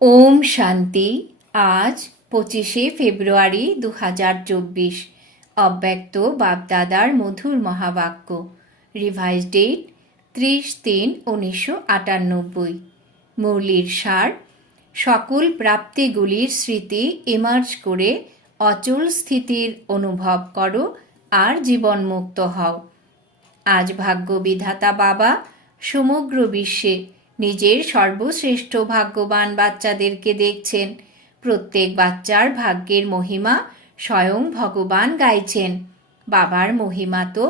ওম শান্তি। আজ পঁচিশে ফেব্রুয়ারি দু হাজার চব্বিশ। অব্যক্ত বাপদাদার মধুর মহাবাক্য। রিভাইজ ডেট ত্রিশ তিন উনিশশো আটানব্বই। মৌলির সার, সকল প্রাপ্তিগুলির স্মৃতি ইমার্জ করে অচল স্থিতির অনুভব করো আর জীবনমুক্ত হও। আজ ভাগ্য বিধাতা বাবা সমগ্র বিশ্বে নিজের সর্বশ্রেষ্ঠ ভাগ্যবান বাচ্চাদেরকে দেখছেন। প্রত্যেক বাচ্চার ভাগ্যের মহিমা স্বয়ং ভগবান গাইছেন। বাবার মহিমা তো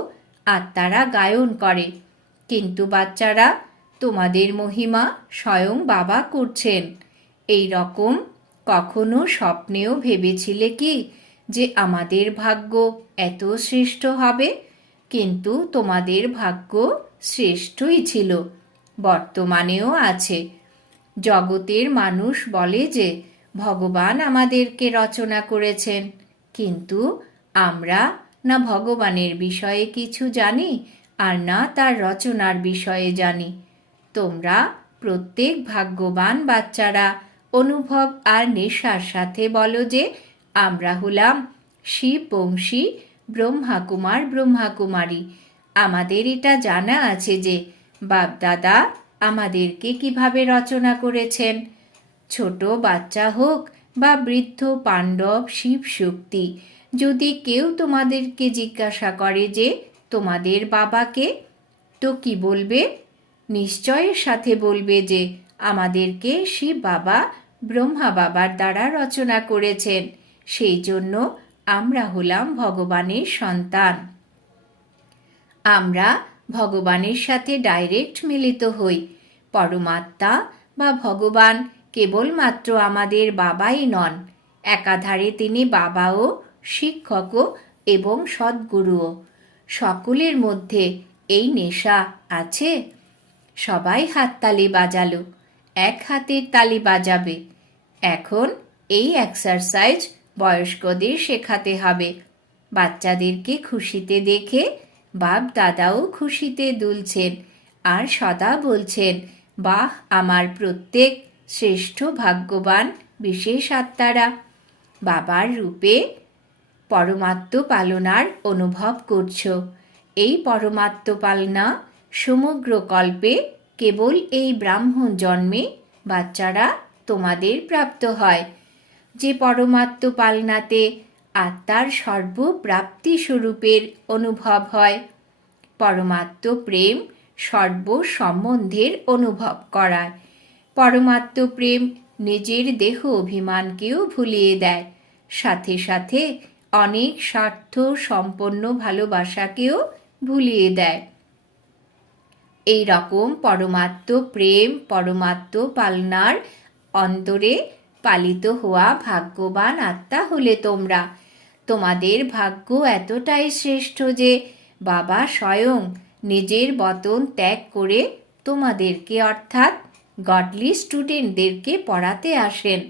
আত্মারা গায়ন করে। কিন্তু বাচ্চারা, তোমাদের মহিমা স্বয়ং বাবা করছেন। এই রকম কখনো স্বপ্নেও ভেবেছিলে কি যে আমাদের ভাগ্য এত শ্রেষ্ঠ হবে? কিন্তু তোমাদের ভাগ্য শ্রেষ্ঠই ছিল। বর্তমানেও আছে। জগতের মানুষ বলে যে, ভগবান আমাদেরকে রচনা করেছেন। কিন্তু আমরা না ভগবানের বিষয়ে কিছু জানি, আর না তার রচনার বিষয়ে জানি। তোমরা প্রত্যেক ভাগ্যবান বাচ্চারা অনুভব আর নেশার সাথে বলো যে, আমরা হলাম শিব বংশী, ব্রহ্মাকুমার ব্রহ্মাকুমারী। আমাদের এটা জানা আছে যে বাপদাদা, আমাদেরকে কীভাবে রচনা করেছেন? ছোট বাচ্চা হোক বা বৃদ্ধ পাণ্ডব শিব শক্তি, যদি কেউ তোমাদেরকে জিজ্ঞাসা করে যে, তোমাদের বাবাকে? তো কি বলবে? নিশ্চয়ের সাথে বলবে যে, আমাদেরকে শিব বাবা, ব্রহ্মা বাবার দ্বারা রচনা করেছেন। সেই জন্য আমরা হলাম ভগবানের সন্তান। আমরা ভগবানের সাথে ডাইরেক্ট মিলিত হই। পরমাত্মা বা ভগবান কেবলমাত্র আমাদের বাবাই নন, একাধারে তিনি বাবাও, শিক্ষকও এবং সদ্গুরুও। সকলের মধ্যে এই নেশা আছে? সবাই হাততালি বাজালো, এক হাতের তালি বাজাবে। এখন এই এক্সারসাইজ বয়স্কদের শেখাতে হবে। বাচ্চাদেরকে খুশিতে দেখে বাপ দাদাও খুশিতে দুলছেন, আর সদা বলছেন, বাহ, আমার প্রত্যেক শ্রেষ্ঠ ভাগ্যবান বিশেষ আত্মারা। বাবার রূপে পরমাত্ম পালনার অনুভব করছ। এই পরমাত্ম পালনা সমগ্র কল্পে কেবল এই ব্রাহ্মণ জন্মে বাচ্চারা তোমাদের প্রাপ্ত হয়। যে পরমাত্ম পালনাতে আত্মার সর্বপ্রাপ্তি স্বরূপের অনুভব হয়। পরমাত্ম প্রেম সর্ব সম্বন্ধের অনুভব করায়। পরমাত্ম প্রেম নিজের দেহ অভিমানকেও ভুলিয়ে দেয়। সাথে সাথে অনেক স্বার্থ সম্পন্ন ভালোবাসাকেও ভুলিয়ে দেয়। এই রকম পরমাত্ম প্রেম পরমাত্ম পালনার অন্তরে পালিত হওয়া ভাগ্যবান আত্মা হলে তোমরা তোমাদের ভাগ্য এতটাই শ্রেষ্ঠ যে বাবা স্বয়ং নিজের বতন ত্যাগ করে তোমাদেরকে, অর্থাৎ গডলি স্টুডেন্টদেরকে পড়াতে আসেন।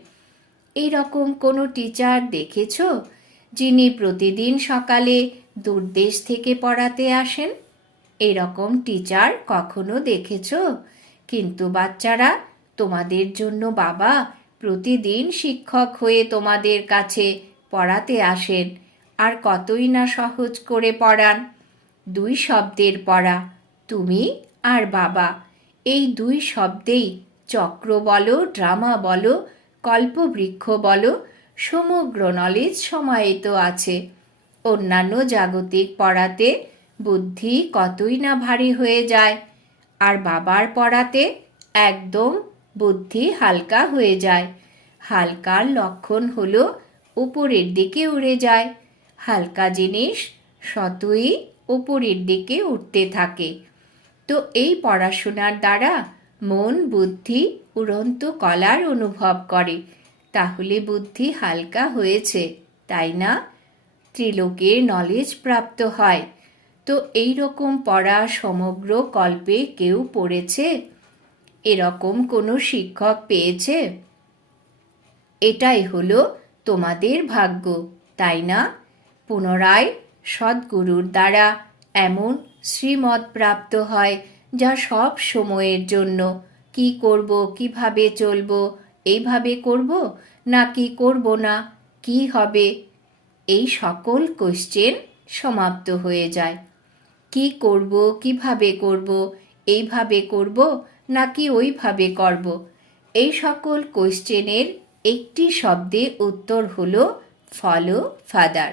এই রকম কোনো টিচার দেখেছ যিনি প্রতিদিন সকালে দূরদেশ থেকে পড়াতে আসেন? এরকম টিচার কখনো দেখেছ? কিন্তু বাচ্চারা, তোমাদের জন্য বাবা প্রতিদিন শিক্ষক হয়ে তোমাদের কাছে পড়াতে আসেন। আর কতই না সহজ করে পড়ান। দুই শব্দের পড়া, তুমি আর বাবা এই দুই শব্দেই চক্র বলো, ড্রামা বলো, কল্পবৃক্ষ বলো, সমগ্র নলেজ সমাহিত আছে। অন্যান্য জাগতিক পড়াতে বুদ্ধি কতই না ভারী হয়ে যায়। আর বাবার পড়াতে একদম বুদ্ধি হালকা হয়ে যায়। হালকার লক্ষণ হলো উপরের দিকে উড়ে যায়। হালকা জিনিস শতই উপরের দিকে উঠতে থাকে। তো এই পড়াশোনার দ্বারা মন, বুদ্ধি উড়ন্ত কলার অনুভব করে। তাহলে বুদ্ধি হালকা হয়েছে, তাই না? ত্রিলোকের নলেজ প্রাপ্ত হয়। তো এই রকম পড়া সমগ্র কল্পে কেউ পড়েছে? এরকম কোনো শিক্ষক পেয়েছে? এটাই হলো তোমাদের ভাগ্য, তাই না? পুনরায় সদ্গুরুর দ্বারা এমন শ্রীমত প্রাপ্ত হয় যা সব সময়ের জন্য। কি করব, কীভাবে চলব, এইভাবে করব না কি করব না, কি হবে? এই সকল কোশ্চেন সমাপ্ত হয়ে যায়। কি করব, কীভাবে করব, এইভাবে করব, নাকি ওইভাবে করব? এই সকল কোশ্চেনের একটি শব্দে উত্তর হলো, ফলো, ফাদার।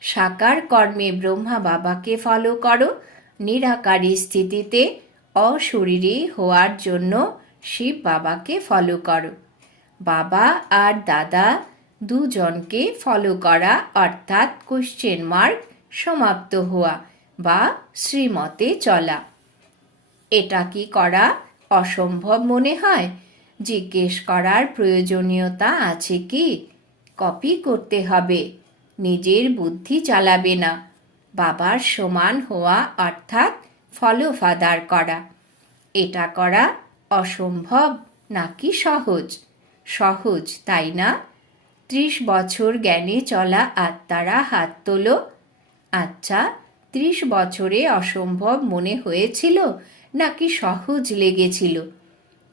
সাকার কর্মে ব্রহ্মা বাবাকে ফলো করো। নিরাকারী স্থিতিতে অশরীরী হওয়ার জন্য শিব বাবাকে ফলো করো। বাবা আর দাদা দুজনকে ফলো করা অর্থাৎ কোশ্চেন মার্ক সমাপ্ত হওয়া বা শ্রীমতে চলা। এটা কি করা অসম্ভব মনে হয়? জিজ্ঞেস করার প্রয়োজনীয়তা আছে কি? কপি করতে হবে। নিজের বুদ্ধি চালাবে না। বাবার সমান হওয়া অর্থাৎ ফলো ফাদার করা। এটা করা অসম্ভব নাকি সহজ? সহজ, তাই না? ত্রিশ বছর জ্ঞানে চলা আত্মারা হাত তোলো। আচ্ছা ত্রিশ বছরে অসম্ভব মনে হয়েছিল নাকি সহজ লেগেছিল?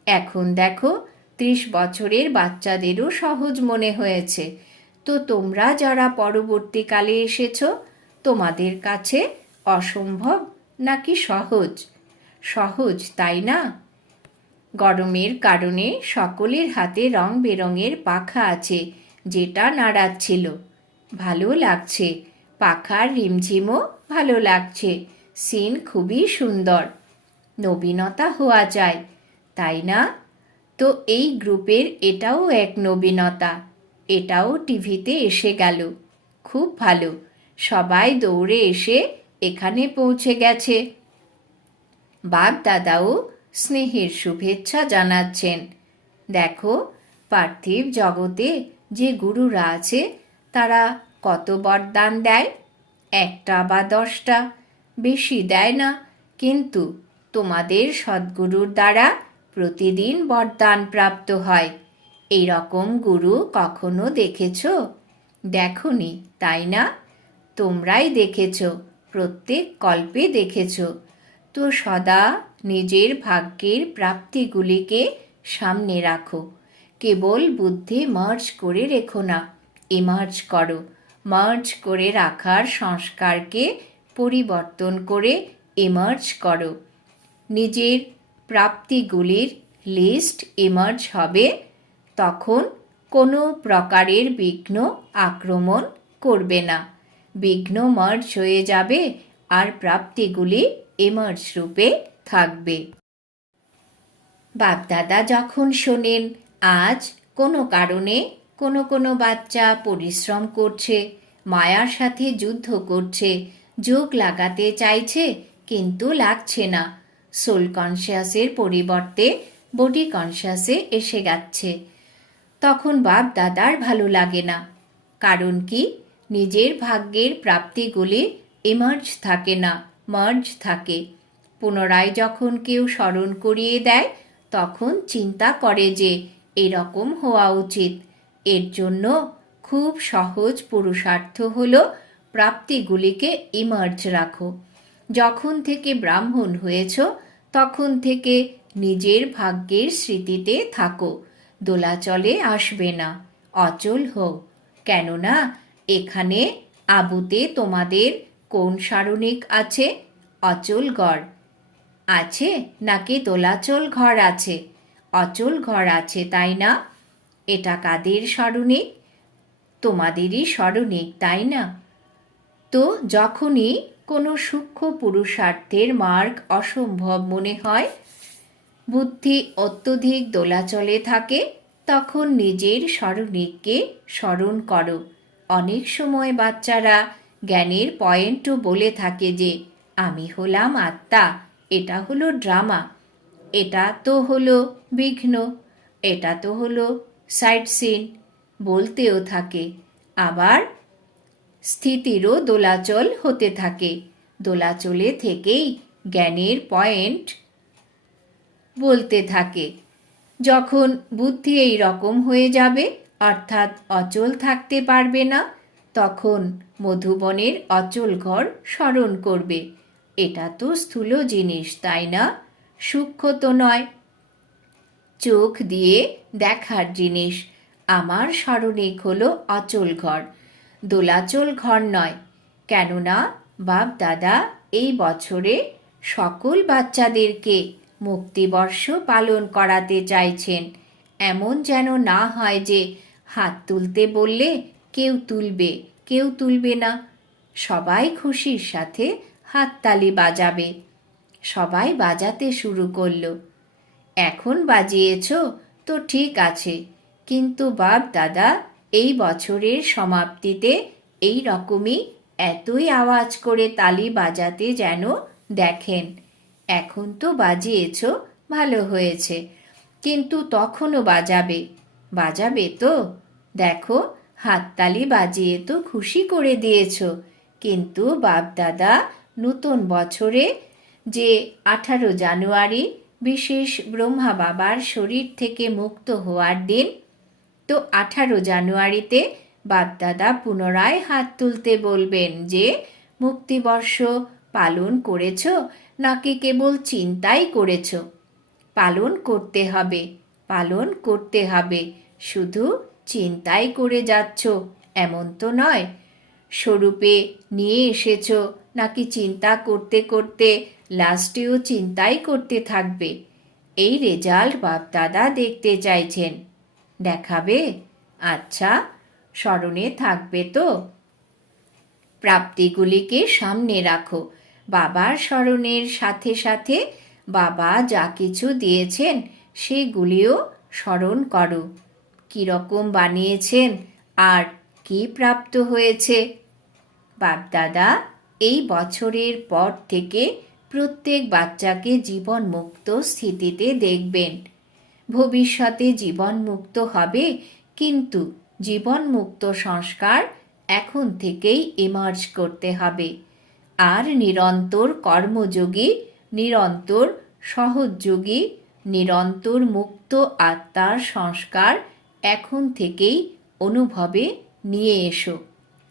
এখন দেখো, ত্রিশ বছরের বাচ্চাদেরও সহজ মনে হয়েছে। তো তোমরা যারা পরবর্তীকালে এসেছ, তোমাদের কাছে অসম্ভব নাকি সহজ? সহজ, তাই না? গরমের কারণে সকলের হাতে রং বেরঙের পাখা আছে, যেটা নাড়াচ্ছিল। ভালো লাগছে। পাখার রিমঝিমও ভালো লাগছে। সিন খুবই সুন্দর। নবীনতা হওয়া যায়। তাই না? তো এই গ্রুপের এটাও এক নবীনতা। এটাও টিভিতে এসে গেল। খুব ভালো। সবাই দৌড়ে এসে এখানে পৌঁছে গেছে। বাপ দাদাও স্নেহের শুভেচ্ছা জানাচ্ছেন। দেখো, পার্থিব জগতে যে গুরুরা আছে, তারা কত বরদান দেয়? একটা বা দশটা। বেশি দেয় না। কিন্তু তোমাদের সদ্গুরুর দ্বারা প্রতিদিন বরদান প্রাপ্ত হয়। এই রকম গুরু কখনো দেখেছ? দেখনি, তাই না? তোমরাই দেখেছ, প্রত্যেক কল্পে দেখেছ। তো সদা নিজের ভাগ্যের প্রাপ্তিগুলিকে সামনে রাখো। কেবল বুদ্ধি মার্জ করে রেখো না ইমার্জ করো। মার্জ করে রাখার সংস্কারকে পরিবর্তন করে ইমার্জ করো। নিজের প্রাপ্তিগুলির লিস্ট ইমার্জ হবে তখন কোনো প্রকারের বিঘ্ন আক্রমণ করবে না। বিঘ্ন মার্জ হয়ে যাবে আর প্রাপ্তিগুলি ইমার্জ রূপে থাকবে। বাপদাদা যখন শোনেন, আজ কোনো কারণে কোনো কোনো বাচ্চা পরিশ্রম করছে, মায়ার সাথে যুদ্ধ করছে, যোগ লাগাতে চাইছে, কিন্তু লাগছে না। সোল কনসিয়াসের পরিবর্তে বডি কনসিয়াসে এসে যাচ্ছে। তখন বাপ দাদার ভালো লাগে না, কারণ কি? নিজের ভাগ্যের প্রাপ্তিগুলি ইমার্জ থাকে না মার্জ থাকে। পুনরায় যখন কেউ স্মরণ করিয়ে দেয়, তখন চিন্তা করে যে এরকম হওয়া উচিত। এর জন্য খুব সহজ পুরুষার্থ হল প্রাপ্তিগুলিকে ইমার্জ রাখো। যখন থেকে ব্রাহ্মণ হয়েছ তখন থেকে নিজের ভাগ্যের স্মৃতিতে থাকো। দোলাচলে আসবে না। অচল হও কেননা এখানে আবুতে তোমাদের কোন সারণিক আছে? অচল গড় আছে নাকি দোলাচল ঘর আছে? অচল ঘর আছে, তাই না? এটা কাদের স্মরণিক তোমাদেরই স্মরণিক তাই না? তো যখনই কোনো সূক্ষ্ম পুরুষার্থের মার্গ অসম্ভব মনে হয়। বুদ্ধি অত্যধিক দোলাচলে থাকে, তখন নিজের স্মরণিককে স্মরণ করো। অনেক সময় বাচ্চারা জ্ঞানের পয়েন্টও বলে থাকে যে, আমি হলাম আত্মা, এটা হলো ড্রামা, এটা তো হলো বিঘ্ন, এটা তো হলো সাইড সিন বলতেও থাকে। আবার স্থিতিরও দোলাচল হতে থাকে। দোলাচলে থেকেই জ্ঞানের পয়েন্ট বলতে থাকে। যখন বুদ্ধি এই রকম হয়ে যাবে, অর্থাৎ অচল থাকতে পারবে না, তখন মধুবনের অচল ঘর স্মরণ করবে। এটা তো স্থূল জিনিস, তাই না? সূক্ষ্ম তো নয়। চোখ দিয়ে দেখার জিনিস। আমার স্মরণিক হলো অচল ঘর। দোলাচল ঘর নয়। কেননা, বাপ, দাদা, এই বছরে সকল বাচ্চাদেরকে মুক্তিবর্ষ পালন করাতে চাইছেন। এমন যেন না হয় যে হাত তুলতে বললে কেউ তুলবে কেউ তুলবে না। সবাই খুশির সাথে হাততালি বাজাবে। সবাই বাজাতে শুরু করল। এখন বাজিয়েছ তো ঠিক আছে, কিন্তু বাপ, দাদা এই বছরের সমাপ্তিতে এই রকমই এতই আওয়াজ করে তালি বাজাতে যেন দেখেন। এখন তো বাজিয়েছ, ভালো হয়েছে। কিন্তু তখনও বাজাবে। বাজাবে তো? দেখো, হাততালি বাজিয়ে তো খুশি করে দিয়েছ। কিন্তু বাপ দাদা নতুন বছরে যে আঠারো জানুয়ারি বিশেষ ব্রহ্মা বাবার শরীর থেকে মুক্ত হওয়ার দিন তো আঠারো জানুয়ারিতে বাপদাদা পুনরায় হাত তুলতে বলবেন যে, মুক্তিবর্ষ পালন করেছ? নাকি কেবল চিন্তাই করেছ? পালন করতে হবে, পালন করতে হবে, শুধু চিন্তাই করে যাচ্ছ, এমন তো নয়। স্বরূপে নিয়ে এসেছ, নাকি চিন্তা করতে করতে লাস্টেও চিন্তাই করতে থাকবে? এই রেজাল্ট বাপদাদা দেখতে চাইছেন। দেখাবে? আচ্ছা স্মরণে থাকবে তো। প্রাপ্তিগুলিকে সামনে রাখো। বাবার স্মরণের সাথে সাথে বাবা যা কিছু দিয়েছেন, সেগুলিও স্মরণ করো। কীরকম বানিয়েছেন আর কি প্রাপ্ত হয়েছে? বাপদাদা, এই বছরের পর থেকে প্রত্যেক বাচ্চাকে জীবনমুক্ত স্থিতিতে দেখবেন। ভবিষ্যতে জীবনমুক্ত হবে। কিন্তু জীবনমুক্ত সংস্কার এখন থেকেই ইমার্জ করতে হবে। আর নিরন্তর কর্মযোগী, নিরন্তর সহযোগী, নিরন্তর মুক্ত আত্মার সংস্কার এখন থেকেই অনুভবে নিয়ে এসো।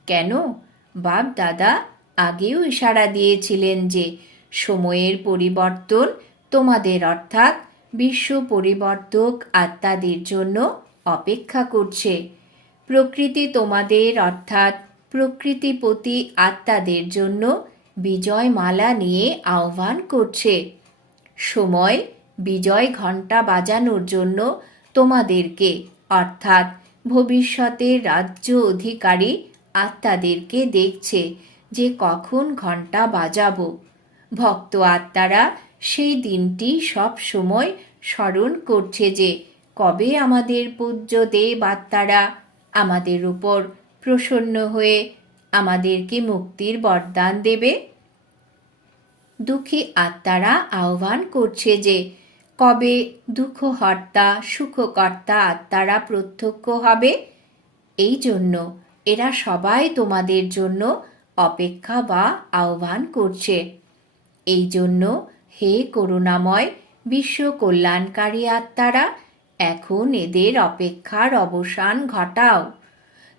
কেন? বাপ দাদা আগেও ইশারা দিয়েছিলেন যে, সময়ের পরিবর্তন তোমাদের অর্থাৎ বিশ্ব পরিবর্তক আত্মাদের জন্য অপেক্ষা করছে। প্রকৃতি তোমাদের, অর্থাৎ প্রকৃতিপতি আত্মাদের জন্য বিজয় মালা নিয়ে আহ্বান করছে। সময় বিজয় ঘণ্টা বাজানোর জন্য তোমাদেরকে, অর্থাৎ ভবিষ্যতের রাজ্য অধিকারী আত্মাদেরকে দেখছে যে কখন ঘণ্টা বাজাবো। ভক্ত আত্মারা সেই দিনটি সব সময় স্মরণ করছে যে কবে আমাদের পূজ্য দেব আত্মারা আমাদের উপর প্রসন্ন হয়ে আমাদেরকে মুক্তির বরদান দেবে। দুঃখী আত্মারা আহ্বান করছে যে কবে দুঃখ দুঃখহর্তা, সুখকর্তা আত্মারা প্রত্যক্ষ হবে, এই জন্য এরা সবাই তোমাদের জন্য অপেক্ষা বা আহ্বান করছে। এই জন্য হে করুণাময় বিশ্ব কল্যাণকারী আত্মারা, এখন এদের অপেক্ষার অবসান ঘটাও।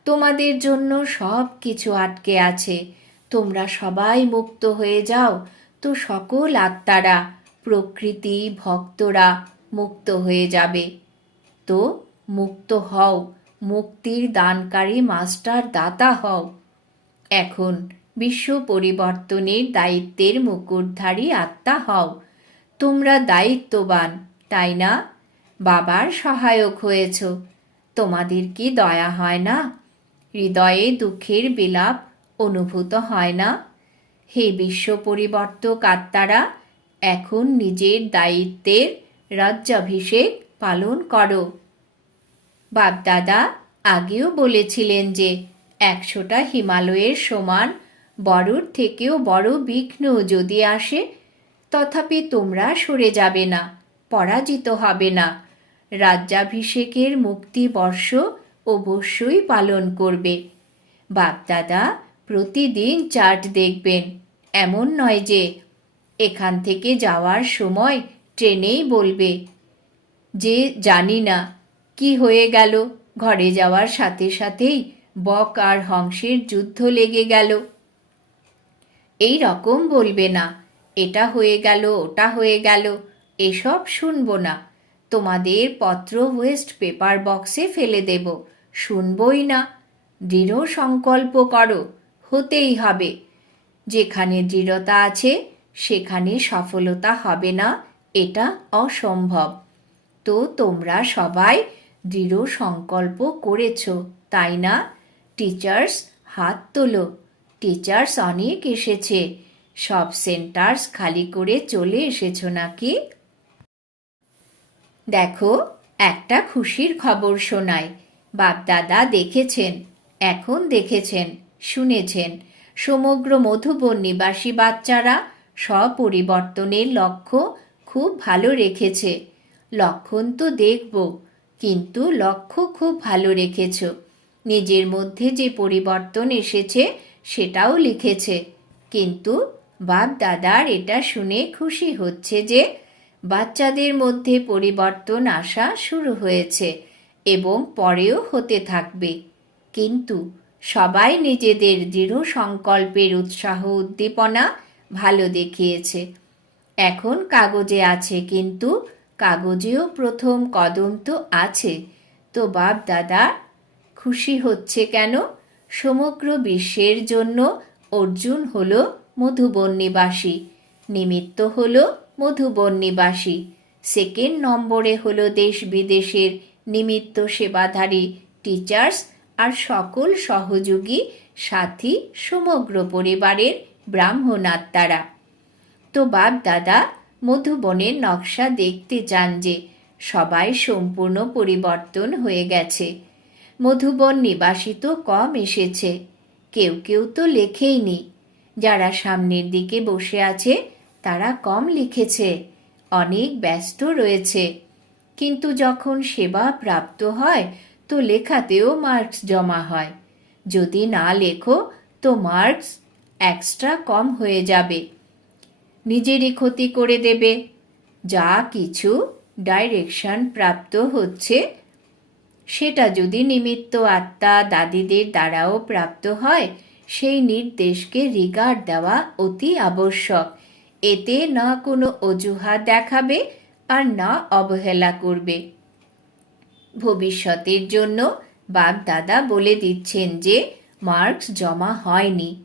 তোমাদের জন্য সব কিছু আটকে আছে। তোমরা সবাই মুক্ত হয়ে যাও। তো সকল আত্মারা, প্রকৃতি ভক্তরা মুক্ত হয়ে যাবে। তো মুক্ত হও। মুক্তির দানকারী মাস্টার দাতা হও। এখন বিশ্ব পরিবর্তনের দায়িত্বের মুকুটধারী আত্মা হও। তোমরা দায়িত্ববান, তাই না? বাবার সহায়ক হয়েছ। তোমাদের কি দয়া হয় না? হৃদয়ে দুঃখের বিলাপ অনুভূত হয় না? হে বিশ্ব পরিবর্তক আত্মারা, এখন নিজের দায়িত্বের রাজ্যাভিষেক পালন করো। বাপদাদা আগেও বলেছিলেন যে, একশোটা হিমালয়ের সমান বড়র থেকেও বড় বিঘ্ন যদি আসে, তথাপি তোমরা সরে যাবে না, পরাজিত হবে না। রাজ্যাভিষেকের মুক্তিবর্ষ অবশ্যই পালন করবে। বাপদাদা প্রতিদিন চার্ট দেখবেন, এমন নয় যে এখান থেকে যাওয়ার সময় ট্রেনেই বলবে, যে জানি না কি হয়ে গেল। ঘরে যাওয়ার সাথে সাথেই বক আর হংসের যুদ্ধ লেগে গেল। এই রকম বলবে না। এটা হয়ে গেল, ওটা হয়ে গেল, এসব শুনব না। তোমাদের পত্র ওয়েস্ট পেপার বক্সে ফেলে দেব, শুনবই না। দৃঢ় সংকল্প করো, হতেই হবে। যেখানে দৃঢ়তা আছে, সেখানে সফলতা হবে না, এটা অসম্ভব। তো তোমরা সবাই দৃঢ় সংকল্প করেছ, তাই না? টিচার্স হাত তোলো। টিচার্স অনেক এসেছে। সব সেন্টার্স খালি করে চলে এসেছ নাকি? দেখো, একটা খুশির খবর শোনায় বাপদাদা দেখেছেন, এখন দেখেছেন, শুনেছেন। সমগ্র মধুবন নিবাসী বাচ্চারা স্বপরিবর্তনের লক্ষ্য খুব ভালো রেখেছে। লক্ষণ তো দেখব, কিন্তু লক্ষ্য খুব ভালো রেখেছ। নিজের মধ্যে যে পরিবর্তন এসেছে সেটাও লিখেছে। কিন্তু বাপ দাদার এটা শুনে খুশি হচ্ছে যে বাচ্চাদের মধ্যে পরিবর্তন আসা শুরু হয়েছে এবং পরেও হতে থাকবে। কিন্তু সবাই নিজেদের দৃঢ় সংকল্পের উৎসাহ উদ্দীপনা ভালো দেখিয়েছে। এখন কাগজে আছে কিন্তু কাগজেও প্রথম কদম তো আছে। তো বাপ দাদা খুশি হচ্ছে কেন? সমগ্র বিশ্বের জন্য অর্জুন হল মধুবন নিবাসী নিমিত্ত হল মধুবন নিবাসী সেকেন্ড নম্বরে হল দেশ বিদেশের নিমিত্ত সেবাধারী টিচার্স আর সকল সহযোগী সাথী সমগ্র পরিবারের ব্রাহ্মণ আত্মারা তো বাপ দাদা মধুবনের নকশা দেখতে চান যে, সবাই সম্পূর্ণ পরিবর্তন হয়ে গেছে। মধুবন নিবাসিত কম এসেছে। কেউ কেউ তো লেখেইনি। যারা সামনের দিকে বসে আছে, তারা কম লিখেছে। অনেক ব্যস্ত রয়েছে। কিন্তু যখন সেবা প্রাপ্ত হয়, তো লেখাতেও মার্কস জমা হয়। যদি না লেখো, তো মার্কস এক্সট্রা কম হয়ে যাবে। নিজেরই ক্ষতি করে দেবে। যা কিছু ডাইরেকশন প্রাপ্ত হচ্ছে সেটা যদি নিমিত্ত আত্মা দাদিদের দ্বারাও প্রাপ্ত হয়, সেই নির্দেশকে রিগার্ড দেওয়া অতি আবশ্যক। এতে না কোনো অজুহাত দেখাবে আর না অবহেলা করবে। ভবিষ্যতের জন্য বাপ দাদা বলে দিচ্ছেন যে, মার্কস জমা হয়নি।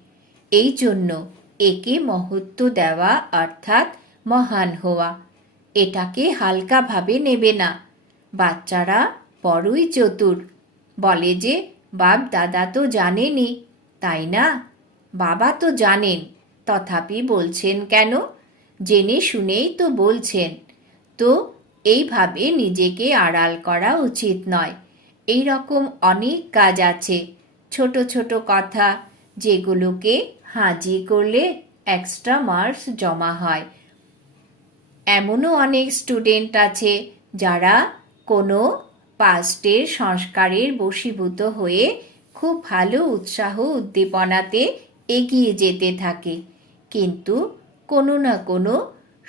এই জন্য একে মহত্ব দেওয়া অর্থাৎ মহান হওয়া। এটাকে হালকাভাবে নেবে না। বাচ্চারা বড়ই চতুর। বলে যে, বাপ দাদা তো জানেনি তাই না? বাবা তো জানেন। তথাপি বলছেন কেন? জেনে শুনেই তো বলছেন। তো এইভাবে নিজেকে আড়াল করা উচিত নয়। এই রকম অনেক কাজ আছে। ছোট ছোট কথা যেগুলোকে হাজি করলে এক্সট্রা মার্কস জমা হয়। এমনও অনেক স্টুডেন্ট আছে যারা কোনো পাস্টের সংস্কারের বশীভূত হয়ে খুব ভালো উৎসাহ উদ্দীপনাতে এগিয়ে যেতে থাকে। কিন্তু কোনো না কোনো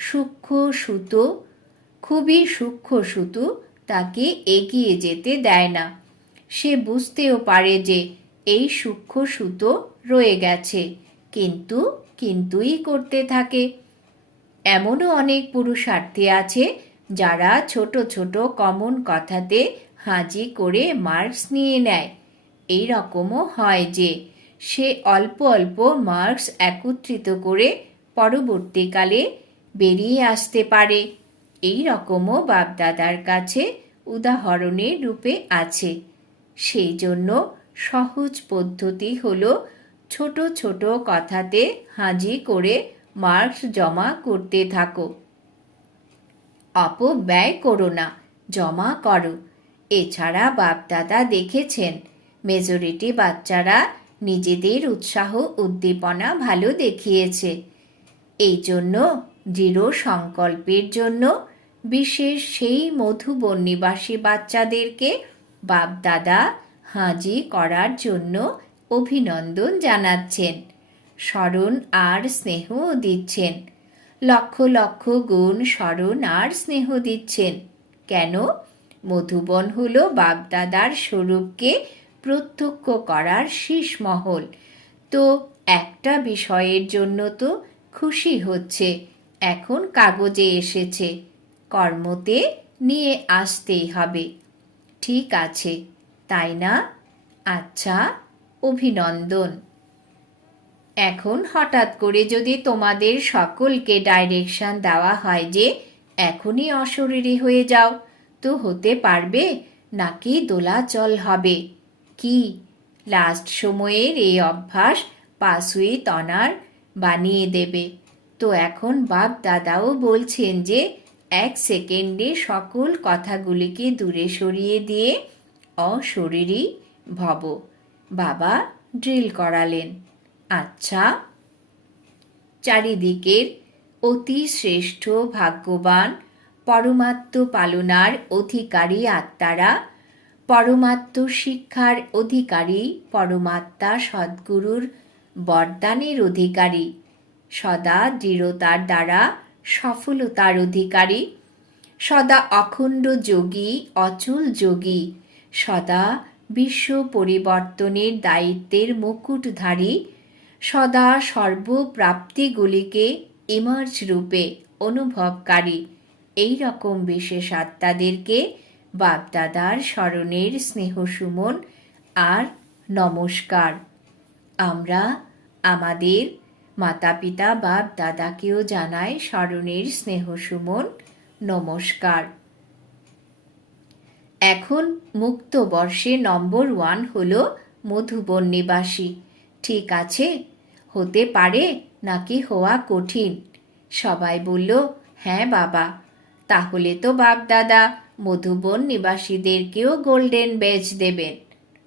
সূক্ষ্ম সুতো, খুবই সূক্ষ্ম সুতো তাকে এগিয়ে যেতে দেয় না। সে বুঝতেও পারে যে এই সূক্ষ্ম সুতো রয়ে গেছে, কিন্তু কিন্তুই করতে থাকে। এমনও অনেক পুরুষার্থী আছে যারা ছোট ছোট কমন কথাতে হাজি করে মার্কস নিয়ে নেয়। এই রকমও হয় যে, সে অল্প অল্প মার্কস একত্রিত করে পরবর্তীকালে বেরিয়ে আসতে পারে। এই রকমও বাপদাদার কাছে উদাহরণের রূপে আছে। সেই জন্য সহজ পদ্ধতি হল ছোট ছোট কথাতে হাজি করে মার্কস জমা করতে থাকো। অপব্যয় করো না, জমা করো। এছাড়া বাপদাদা দেখেছেন, মেজরিটি বাচ্চারা নিজেদের উৎসাহ, উদ্দীপনা ভালো দেখিয়েছে। এই জন্য, দৃঢ় সংকল্পের জন্য বিশেষ সেই মধুবন নিবাসী বাচ্চাদেরকে বাপদাদা হাজি করার জন্য অভিনন্দন জানাচ্ছেন, স্মরণ আর স্নেহ দিচ্ছেন। লক্ষ লক্ষ গুণ স্মরণ আর স্নেহ দিচ্ছেন। কেন? মধুবন হল বাপদাদার স্বরূপকে প্রত্যক্ষ করার শীষ মহল। তো একটা বিষয়ের জন্য তো খুশি হচ্ছে, এখন কাগজে এসেছে। কর্মতে নিয়ে আসতেই হবে। ঠিক আছে, তাই না? আচ্ছা অভিনন্দন। এখন হঠাৎ করে যদি তোমাদের সকলকে ডাইরেকশন দেওয়া হয় যে এখনই অশরীরী হয়ে যাও, তো হতে পারবে? নাকি দোলাচল হবে? কি? লাস্ট সময়ের এই অভ্যাস পাশুই তনার বানিয়ে দেবে। তো এখন বাপ দাদাও বলছেন যে এক সেকেন্ডে সকল কথাগুলিকে দূরে সরিয়ে দিয়ে অশরীরী ভব। বাবা ড্রিল করালেন। আচ্ছা চারিদিকের অতি শ্রেষ্ঠ ভাগ্যবান পরমাত্ম পালনার অধিকারী আত্মারা, পরমাত্ম শিক্ষার অধিকারী পরমাত্মা সদ্গুরুর বরদানের অধিকারী, সদা দৃঢ়তার দ্বারা সফলতার অধিকারী, সদা অখণ্ড যোগী, অচল যোগী, সদা বিশ্ব পরিবর্তনের দায়িত্বের মুকুটধারী সদা সর্বপ্রাপ্তিগুলিকে ইমার্জ রূপে অনুভবকারী। এই রকম বিশেষ আত্মাদেরকে বাপদাদার স্মরণের স্নেহসুমন আর নমস্কার। আমরা আমাদের মাতা পিতা বাপ দাদাকেও জানাই স্মরণের স্নেহসুমন নমস্কার। এখন মুক্ত বর্ষে নম্বর ওয়ান হল মধুবন নিবাসী। ঠিক আছে? হতে পারে নাকি হওয়া কঠিন? সবাই বলল হ্যাঁ বাবা। তাহলে তো বাপ দাদা মধুবন নিবাসীদেরকেও গোল্ডেন বেজ দেবেন।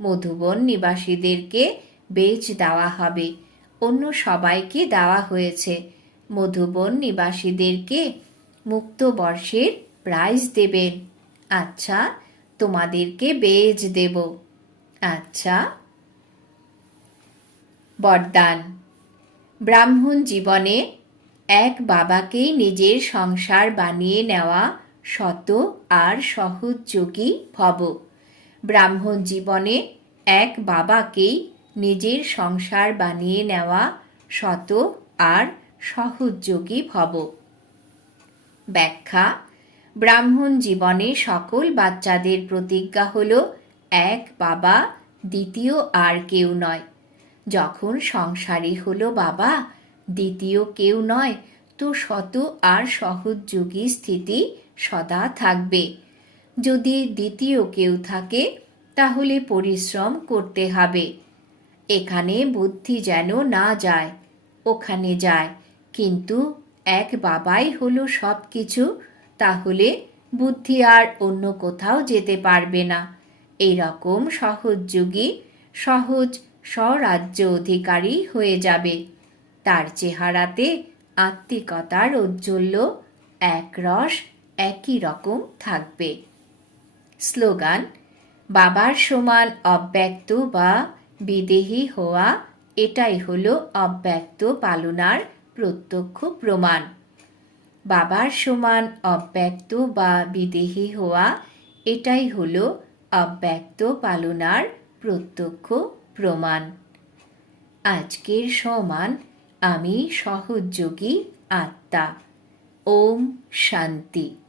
মধুবন নিবাসীদেরকে বেজ দেওয়া হবে। অন্য সবাইকে দেওয়া হয়েছে। মধুবন নিবাসীদেরকে মুক্ত বর্ষের প্রাইজ দেবেন। আচ্ছা তোমাদেরকে বেজ দেব। আচ্ছা। বরদান। ব্রাহ্মণ জীবনে এক বাবাকেই নিজের সংসার বানিয়ে নেওয়া শত আর সহযোগী ভব। ব্রাহ্মণ জীবনে এক বাবাকেই নিজের সংসার বানিয়ে নেওয়া শত আর সহযোগী ভব। ব্যাখ্যা, ব্রাহ্মণ জীবনে সকল বাচ্চাদের প্রতিজ্ঞা হল, এক বাবা দ্বিতীয় আর কেউ নয়। যখন সংসারী হলো বাবা, দ্বিতীয় কেউ নয়, তো শত আর সহযোগী স্থিতি সদা থাকবে। যদি দ্বিতীয় কেউ থাকে, তাহলে পরিশ্রম করতে হবে। এখানে বুদ্ধি যেন না যায়, ওখানে যায়। কিন্তু এক বাবাই হলো সব কিছু তাহলে বুদ্ধি আর অন্য কোথাও যেতে পারবে না। এই রকম সহযোগী সহজ স্বরাজ্য অধিকারী হয়ে যাবে। তার চেহারাতে আত্মিকতার ঔজ্জ্বল্য একরস একই রকম থাকবে। স্লোগান, বাবার সমান অব্যক্ত বা বিদেহী হওয়া, এটাই হলো অব্যক্ত পালনার প্রত্যক্ষ প্রমাণ। বাবার সমান অব্যক্ত বা বিদেহী হওয়া, এটাই হলো অব্যক্ত পালনার প্রত্যক্ষ প্রমাণ। আজকের সমান আমি সহযোগী আত্মা। ওম শান্তি।